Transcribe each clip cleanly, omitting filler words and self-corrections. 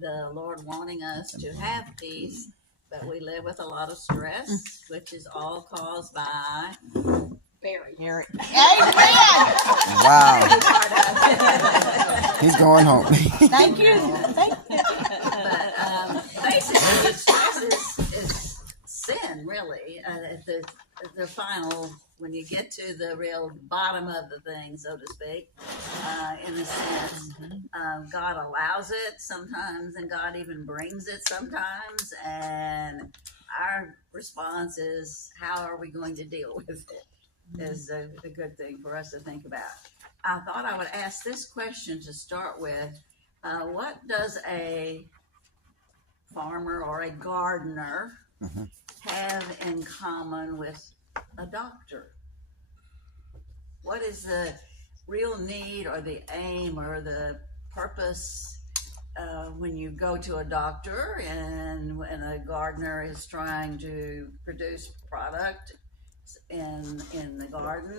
the Lord wanting us to have peace, but we live with a lot of stress, which is all caused by Barry. Amen. Wow. He's going home. Thank you. Thank you. But basically, stress is sin, really. The final, when you get to the real bottom of the thing, so to speak, in a sense, God allows it sometimes, and God even brings it sometimes. And our response is, how are we going to deal with it? Is a good thing for us to think about. I thought I would ask this question to start with. What does a farmer or a gardener have in common with a doctor? What is the real need or the aim or the purpose when you go to a doctor and when a gardener is trying to produce product in the garden?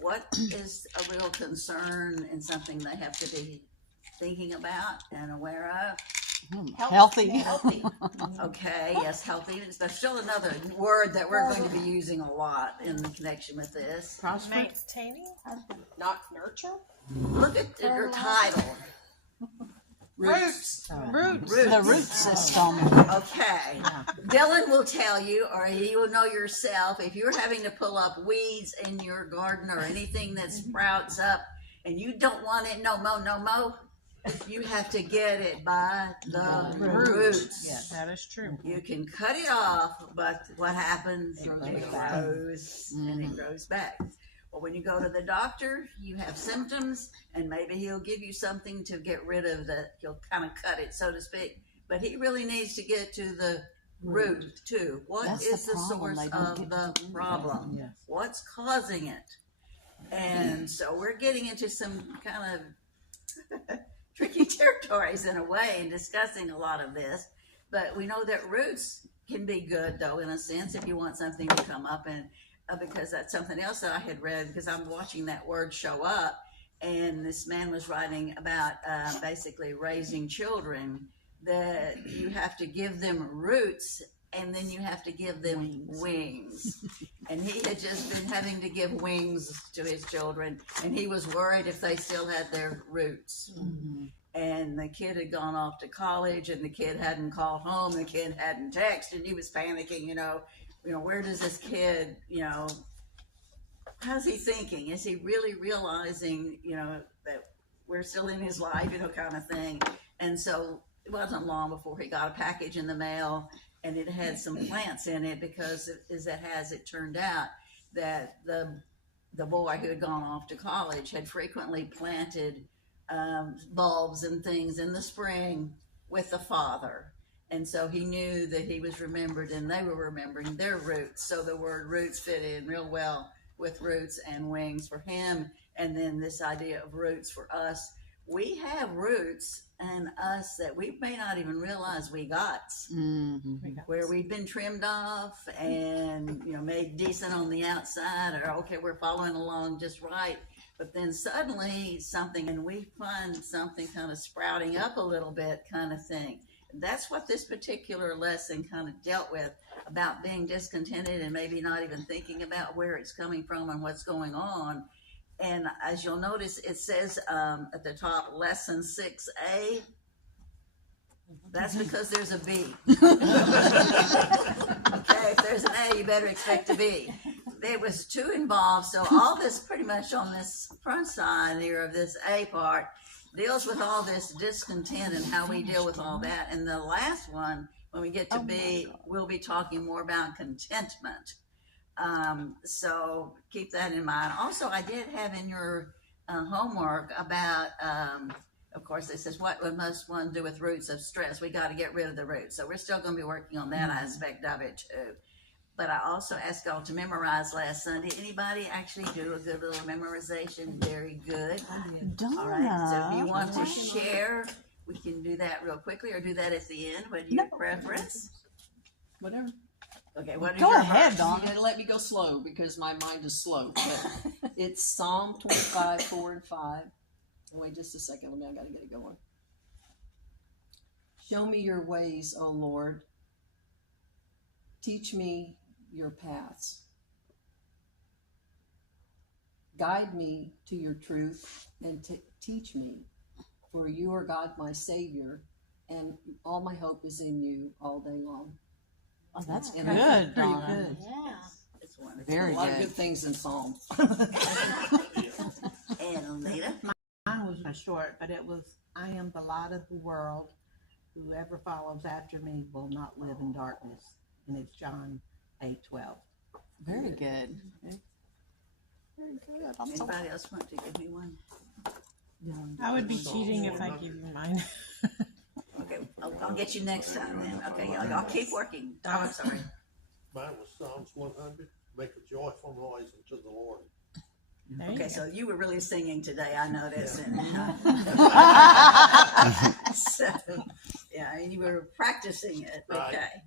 What is a real concern and something they have to be thinking about and aware of? Healthy. Okay, yes, healthy. But still another word that we're going to be using a lot in connection with this. Maintaining, not nurture. Look at your title. Roots. The root system. Okay. Dylan will tell you, or you will know yourself, if you're having to pull up weeds in your garden or anything that sprouts up and you don't want it no mo, you have to get it by the roots. Yes, that is true. You can cut it off, but what happens? It grows and it grows back. Well, when you go to the doctor, you have symptoms, and maybe he'll give you something to get rid of that. He'll kind of cut it, so to speak. But he really needs to get to the root, too. What is the source of the problem? Yes. What's causing it? And so we're getting into some kind of tricky territories in a way and discussing a lot of this. But we know that roots can be good, though, in a sense, if you want something to come up. And because that's something else that I had read, because I'm watching that word show up, and this man was writing about basically raising children, that you have to give them roots and then you have to give them wings. And he had just been having to give wings to his children, and he was worried if they still had their roots. And the kid had gone off to college, and the kid hadn't called home, the kid hadn't texted, and he was panicking, where does this kid, how's he thinking? Is he really realizing, that we're still in his life, kind of thing? And so it wasn't long before he got a package in the mail, and it had some plants in it, because it turned out that the boy who had gone off to college had frequently planted bulbs and things in the spring with the father. And so he knew that he was remembered and they were remembering their roots. So the word roots fit in real well with roots and wings for him. And then this idea of roots for us. We have roots in us that we may not even realize we got. Where we've been trimmed off and, made decent on the outside, or okay, we're following along just right. But then suddenly and we find something kind of sprouting up a little bit kind of thing. That's what this particular lesson kind of dealt with, about being discontented and maybe not even thinking about where it's coming from and what's going on. And as you'll notice, it says at the top, lesson 6A. That's because there's a B. Okay, if there's an A, you better expect a B. There was 2 involved, so all this pretty much on this front side here of this A part deals with all this discontent and how we deal with all that. And the last one, when we get to B, we'll be talking more about contentment. So keep that in mind. Also, I did have in your homework about, of course, it says, what must one do with roots of stress? We got to get rid of the roots. So we're still going to be working on that aspect of it too. But I also asked y'all to memorize last Sunday. Anybody actually do a good little memorization? Very good. All right. So if you want to share, we can do that real quickly, or do that at the end. What do you preference? Whatever. Okay. What is Go your ahead, verse? Dawn. You're gonna let me go slow because my mind is slow. But it's Psalm 25, 4 and 5. Wait just a second. I gotta get it going. Show me your ways, O Lord. Teach me your paths. Guide me to your truth and teach me, for you are God, my Savior, and all my hope is in you all day long. Oh, that's And good, pretty Donna. good. Yeah. It's wonderful. Very A lot of good. good things in Psalms. And Anita? Mine was short, but it was, I am the light of the world. Whoever follows after me will not live in darkness. And it's John 8:12. Very good. Very good. I'm so Anybody else want to give me one? I would be cheating if I give you mine. Okay, I'll get you next time then. Okay, y'all keep working. Oh, I'm sorry. Mine was Psalms 100. Make a joyful noise unto the Lord. There you Okay, go. so you were really singing today, I noticed. And, so, yeah, and you were practicing it. Right. Okay,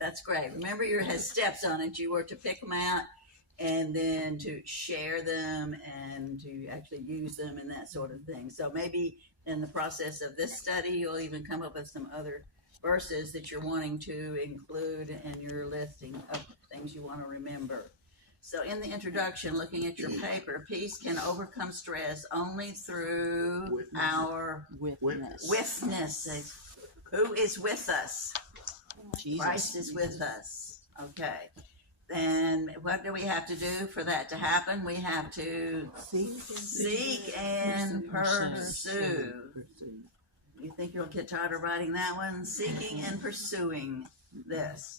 that's great. Remember, yours has steps on it. You were to pick them out and then to share them and to actually use them and that sort of thing. So maybe in the process of this study, you'll even come up with some other verses that you're wanting to include in your listing of things you want to remember. So in the introduction, looking at your paper, peace can overcome stress only through Witness. our witness. witness. Who is with us? Jesus. Christ is with us. Okay. Then what do we have to do for that to happen? We have to seek and pursue. You think you'll get tired of writing that one? Seeking and pursuing this.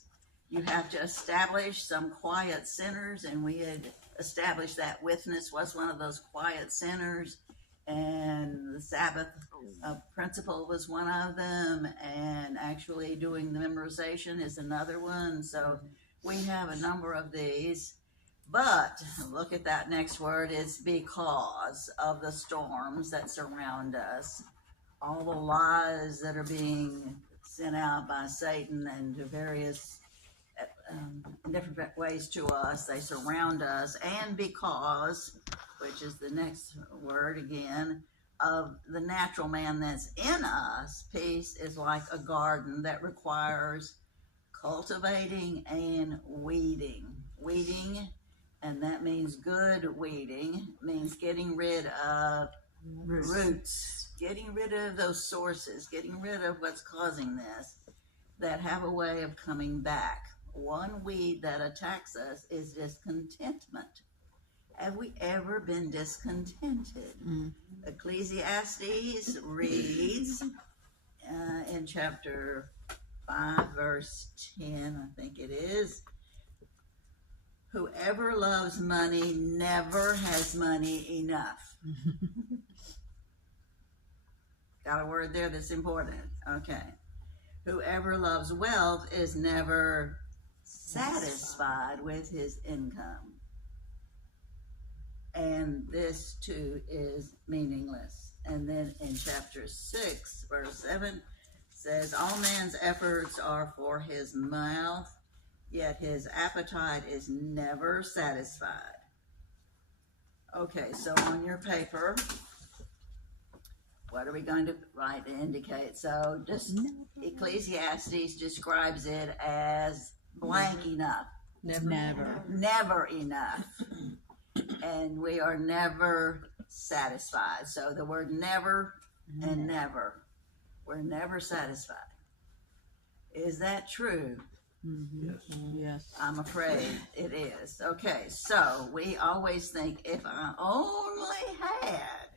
You have to establish some quiet centers, and we had established that witness was one of those quiet centers, and the Sabbath principle was one of them, and actually doing the memorization is another one. So we have a number of these. But look at that next word, is because of the storms that surround us, all the lies that are being sent out by Satan and to various different ways to us, they surround us, and because, which is the next word again, of the natural man that's in us, peace is like a garden that requires cultivating and weeding. Weeding, and that means good weeding, means getting rid of roots, getting rid of those sources, getting rid of what's causing this, that have a way of coming back. One weed that attacks us is discontentment. Have we ever been discontented? Ecclesiastes reads in chapter 5, verse 10, I think it is, whoever loves money never has money enough. Got a word there that's important. Okay. Whoever loves wealth is never satisfied with his income. And this too is meaningless. And then in chapter 6, verse 7 says, all man's efforts are for his mouth, yet his appetite is never satisfied. Okay, so on your paper, what are we going to write to indicate? So just Ecclesiastes describes it as blank enough. Never enough. And we are never satisfied. So the word never and never. We're never satisfied. Is that true? Yes. I'm afraid it is. Okay, so we always think, if I only had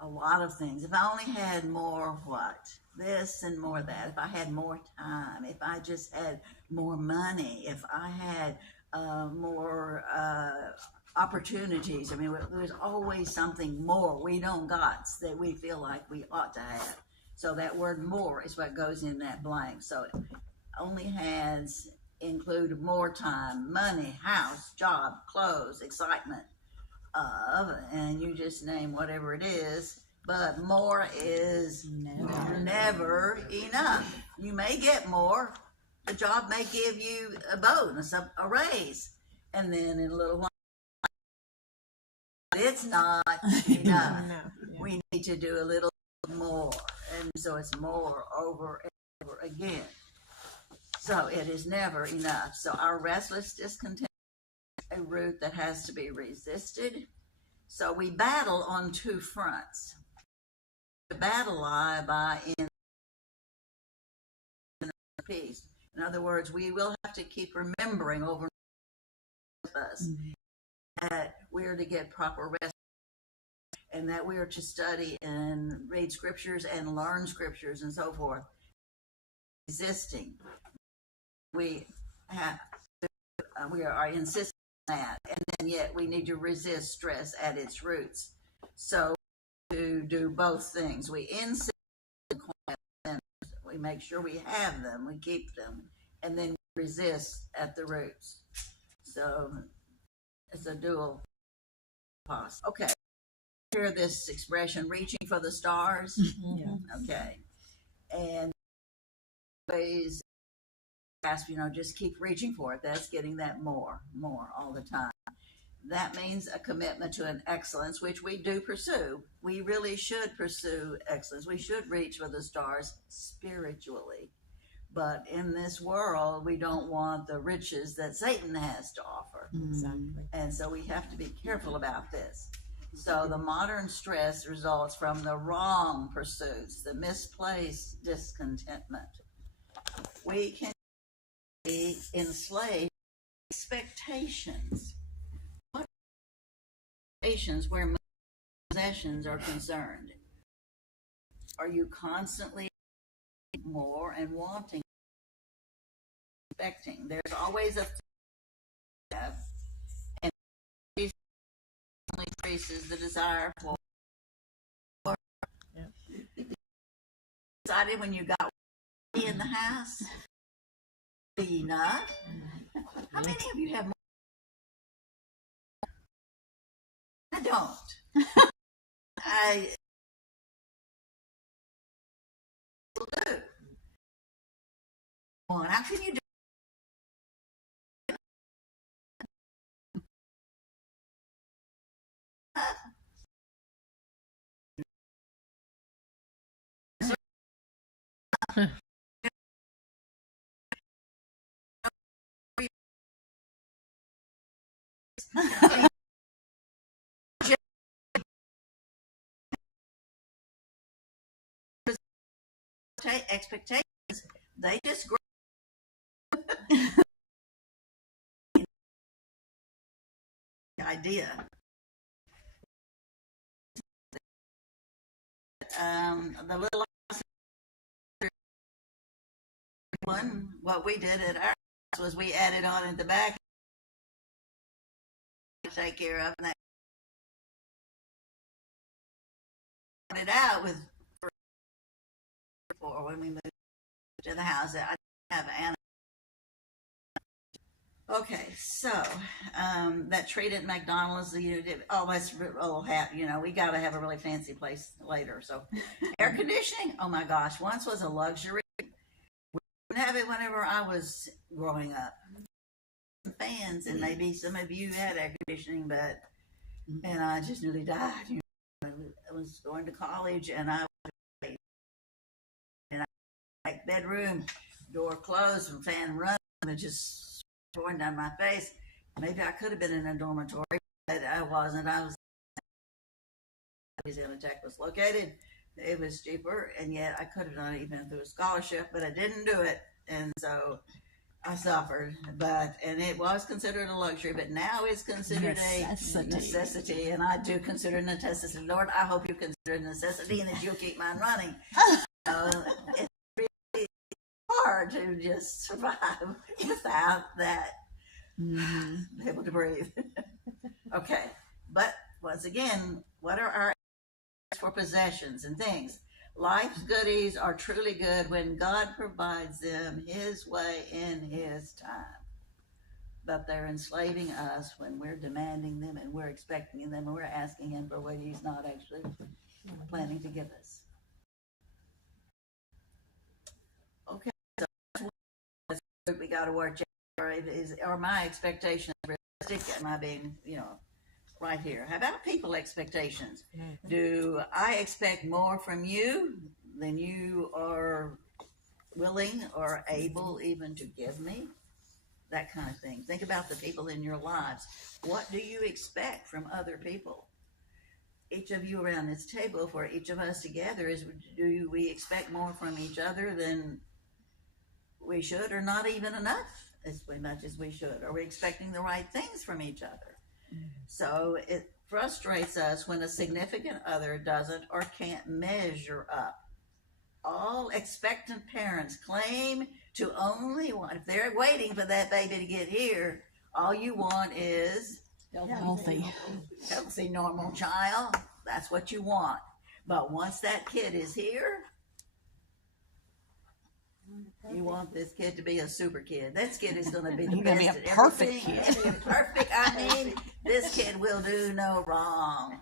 a lot of things, if I only had more what? This and more that. If I had more time, if I just had more money, if I had more opportunities. I mean, there's always something more we don't got that we feel like we ought to have. So that word more is what goes in that blank. So it only has include more time, money, house, job, clothes, excitement of, and you just name whatever it is, but more is never enough. You may get more. The job may give you a bonus, a raise, and then in a little while, it's not enough. No. Yeah. We need to do a little more. and so it's more over and over again. So it is never enough. So our restless discontent is a root that has to be resisted. So we battle on two fronts. The battle lie by in peace. In other words, we will have to keep remembering over us that we are to get proper rest and that we are to study and read scriptures and learn scriptures and so forth. Resisting. We are insisting on that, and then yet we need to resist stress at its roots. So to do both things, we insist on we make sure we have them, we keep them, and then resist at the roots. So it's a dual pause. Okay. Hear this expression, reaching for the stars. Okay. And ways ask, just keep reaching for it. That's getting that more all the time. That means a commitment to an excellence, which we do pursue. We really should pursue excellence. We should reach for the stars spiritually. But in this world, we don't want the riches that Satan has to offer. Exactly. And so we have to be careful about this. So the modern stress results from the wrong pursuits, the misplaced discontentment. We can be enslaved by expectations. What expectations where possessions are concerned? Are you constantly more and wanting, expecting? There's always a and it increases the desire for. Decided when you got in the house, be enough. How many of you have more? I don't. I do. How can you do? Expectations, they just grow. Idea. The little one, what we did at our house was we added on at the back to take care of, and that started out with for when we moved to the house. I didn't have animals. Okay, so that treat at McDonald's, that's we got to have a really fancy place later. So air conditioning, oh my gosh, once was a luxury. We didn't have it whenever I was growing up. Fans, and maybe some of you had air conditioning, but and I just nearly died. I was going to college, and I was in a bedroom, door closed, and fan running, and just pouring down my face. Maybe I could have been in a dormitory, but I wasn't. I was Louisiana Tech was located. It was cheaper, and yet I could have done it even through a scholarship, but I didn't do it, and so I suffered. And it was considered a luxury, but now it's considered a necessity, and I do consider it a necessity. Lord, I hope you consider it a necessity, and that you'll keep mine running. It's really hard to just survive without that, be able to breathe. Okay, but once again, what are our for possessions and things? Life's goodies are truly good when God provides them His way in His time. But they're enslaving us when we're demanding them and we're expecting them and we're asking Him for what He's not actually planning to give us. Okay, so we got to watch out. Are my expectations realistic? Am I being, right here? How about people expectations? Do I expect more from you than you are willing or able even to give me? That kind of thing. Think about the people in your lives. What do you expect from other people? Each of you around this table, for each of us together, do we expect more from each other than we should, or not even enough as much as we should? Are we expecting the right things from each other? So it frustrates us when a significant other doesn't or can't measure up. All expectant parents claim to only want, if they're waiting for that baby to get here, all you want is Healthy. healthy, normal child. That's what you want. But once that kid is here, you want this kid to be a super kid. This kid is going to be the He's gonna best be a at perfect everything. kid. Perfect. I mean, this kid will do no wrong.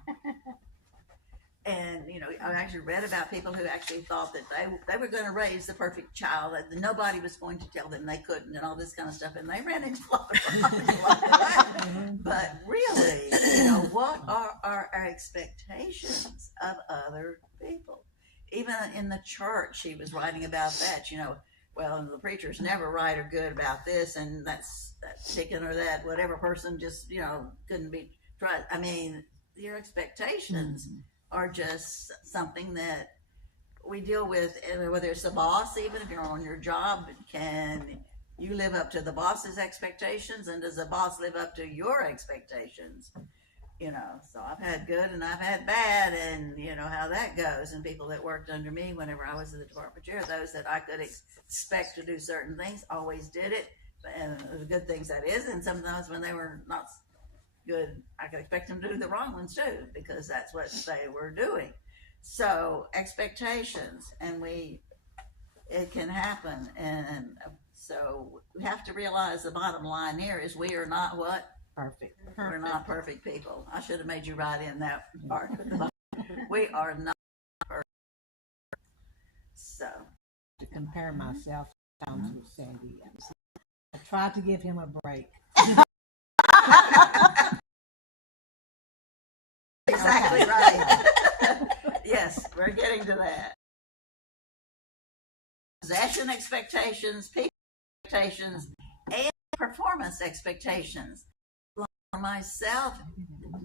And, you know, I actually read about people who actually thought that they were going to raise the perfect child, that nobody was going to tell them they couldn't and all this kind of stuff. And they ran into a lot of problems like that. But really, you know, what are our expectations of other people? Even in the church, she was writing about that, you know, well, the preachers never write or good about this, and that's that chicken or that whatever person just, you know, couldn't be tried. I mean, your expectations are just something that we deal with, whether it's the boss, even if you're on your job, can you live up to the boss's expectations, and does the boss live up to your expectations? You know, so I've had good and I've had bad, and you know how that goes. And people that worked under me whenever I was in the department chair, those that I could expect to do certain things, always did it, and the good things that is, and sometimes when they were not good, I could expect them to do the wrong ones too, because that's what they were doing. So expectations, and it can happen. And so we have to realize the bottom line here is we are not what? Perfect. We're not perfect people. I should have made you write in that part. We are not perfect. So. To compare myself sometimes with Sandy. I tried to give him a break. Exactly right. Yes, we're getting to that. Possession expectations, people expectations, and performance expectations. For myself,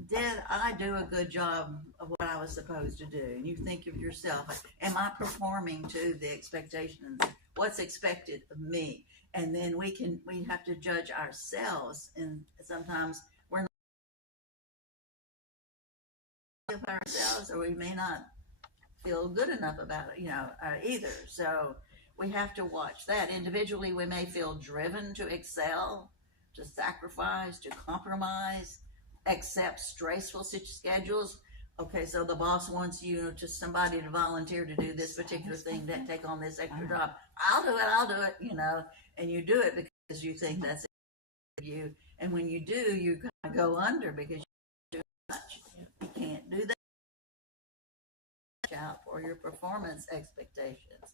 did I do a good job of what I was supposed to do? And you think of yourself, am I performing to the expectations? What's expected of me? And then we have to judge ourselves, and sometimes we're not of ourselves, or we may not feel good enough about it, you know, either. So we have to watch that. Individually, we may feel driven to excel, to sacrifice, to compromise, accept stressful schedules. Okay, so the boss wants you to somebody to volunteer to do this particular thing, that take on this extra job. I'll do it, you know, and you do it because you think that's you. And when you do, you kind of go under because you do too much. You can't do that. Watch out for your performance expectations.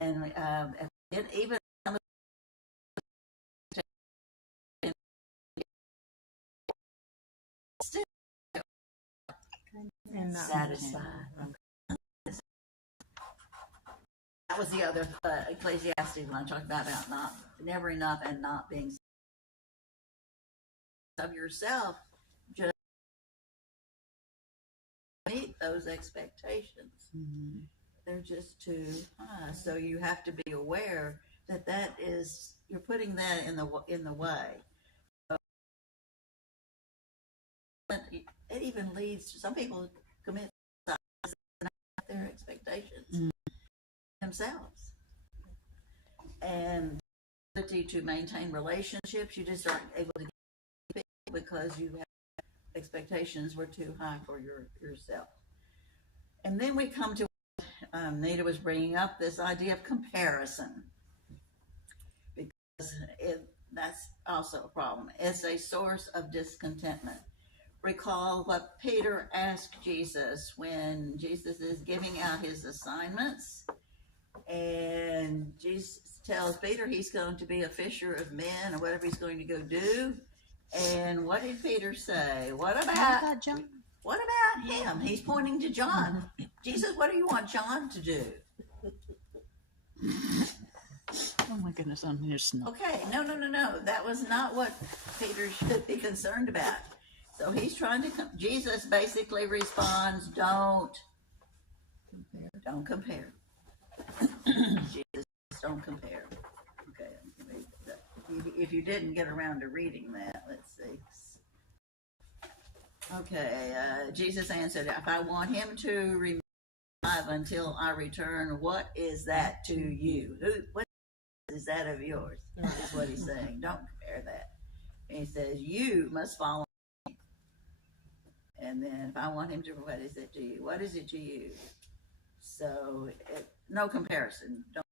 And even still And satisfied. That was the other Ecclesiastes when I talked about not never enough and not being of yourself. Just meet those expectations. Mm-hmm. They're just too high. So you have to be aware that is, you're putting that in the way. It even leads to some people commit their expectations themselves, and the ability to maintain relationships. You just aren't able to get people because you have expectations were too high for yourself. And then we come to Nita was bringing up this idea of comparison, because that's also a problem. It's a source of discontentment. Recall what Peter asked Jesus when Jesus is giving out his assignments, and Jesus tells Peter he's going to be a fisher of men, or whatever he's going to go do. And what did Peter say? What about John? What about him? He's pointing to John. Jesus, what do you want John to do? Oh my goodness, I'm just not. Okay, no. That was not what Peter should be concerned about. So he's trying to, Jesus basically responds, don't compare. Jesus, don't compare. Okay, if you didn't get around to reading that, let's see. Okay, Jesus answered, if I want him to remain alive until I return, what is that to you? What is that of yours? Is what he's saying. Don't compare that. And he says, you must follow me. And then if I want him to, what is it to you? What is it to you? So, no comparison. Don't.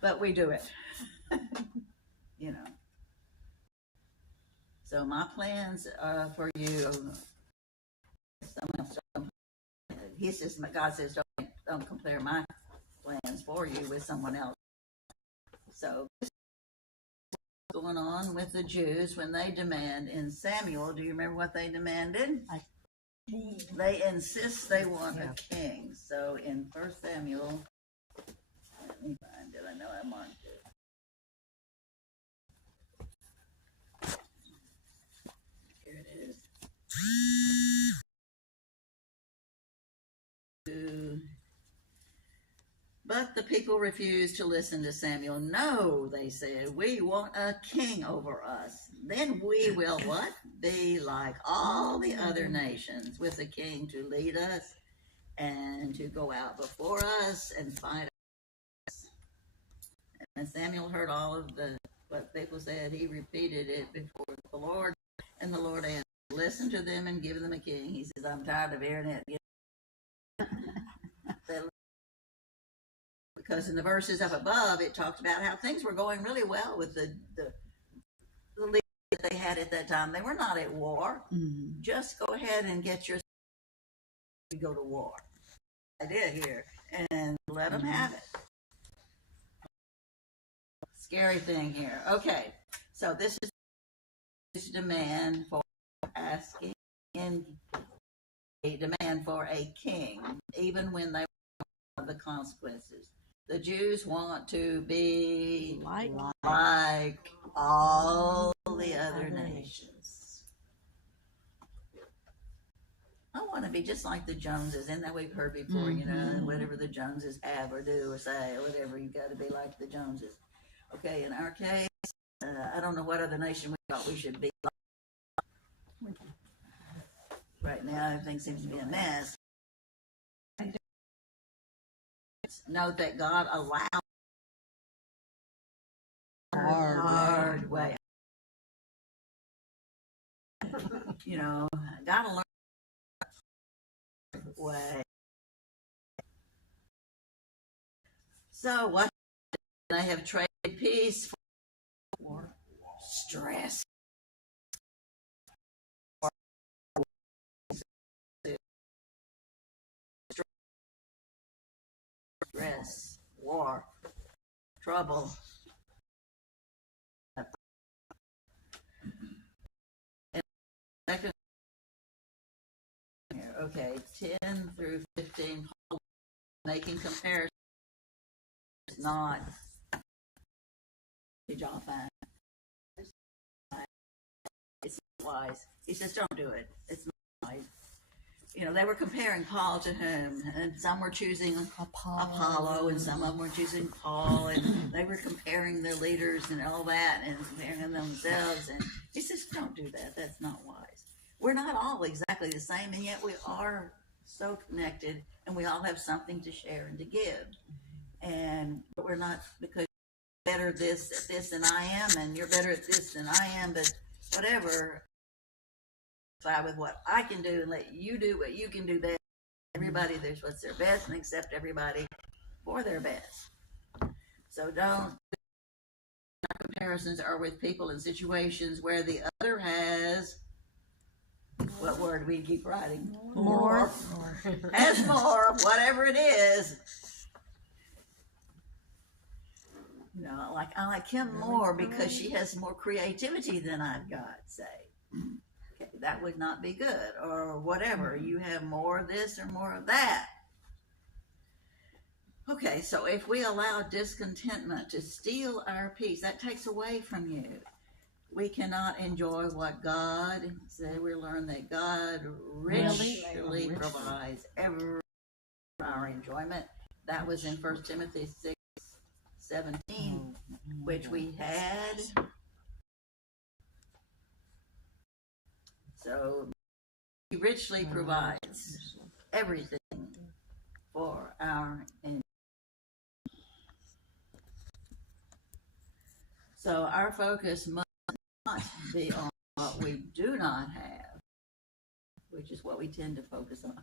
But we do it. You know. So my plans for you, he says, God says, don't compare my plans for you with someone else. So this is what's going on with the Jews when they demand in Samuel. Do you remember what they demanded? They insist they want a king. So in 1 Samuel, let me find it. I know I marked it. Here it is. But the people refused to listen to Samuel. No, they said, we want a king over us. Then we will what? Be like all the other nations, with a king to lead us and to go out before us and fight us. And Samuel heard all of what people said. He repeated it before the Lord, and the Lord answered, listen to them and give them a king. He says, I'm tired of hearing it. Because in the verses up above, it talked about how things were going really well with the leaders that they had at that time. They were not at war. Mm-hmm. Just go ahead and get your to go to war. I did here, and let them have it. Scary thing here. Okay, so this is demand for asking in a demand for a king, even when they want the consequences. The Jews want to be like all the other nations. I want to be just like the Joneses, and that we've heard before, you know, whatever the Joneses have or do or say or whatever, you've got to be like the Joneses. Okay, in our case, I don't know what other nation we thought we should be like. Right now, everything seems to be a mess. Note that God allowed hard way. You know, gotta learn way. So what? They have traded peace for stress. Stress, war, trouble. Okay, 10 through 15, making comparisons, not. Did y'all find? It's not wise. He says, don't do it. It's not wise. You know, they were comparing Paul to whom, and some were choosing Apollo, and some of them were choosing Paul, and they were comparing their leaders and all that, and comparing themselves. And he says, don't do that. That's not wise. We're not all exactly the same, and yet we are so connected, and we all have something to share and to give. But we're not, because you're better at this than I am, and you're better at this than I am, but whatever. With what I can do and let you do what you can do best. Everybody, there's what's their best, and accept everybody for their best. So don't. Comparisons are with people in situations where the other has, what word we keep writing? More. Has more, whatever it is. You know, like I like him more because she has more creativity than I've got, say. that would not be good, or whatever. You have more of this or more of that. Okay, so if we allow discontentment to steal our peace, that takes away from you. We cannot enjoy what God said. We learn that God richly provides every our enjoyment. That was in 1 Timothy 6:17, which we had. So He richly provides everything for our enjoyment. So our focus must not be on what we do not have, which is what we tend to focus on.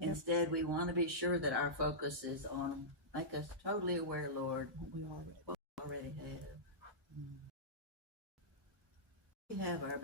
Instead, we want to be sure that our focus is on, make us totally aware, Lord, what we already have. We have our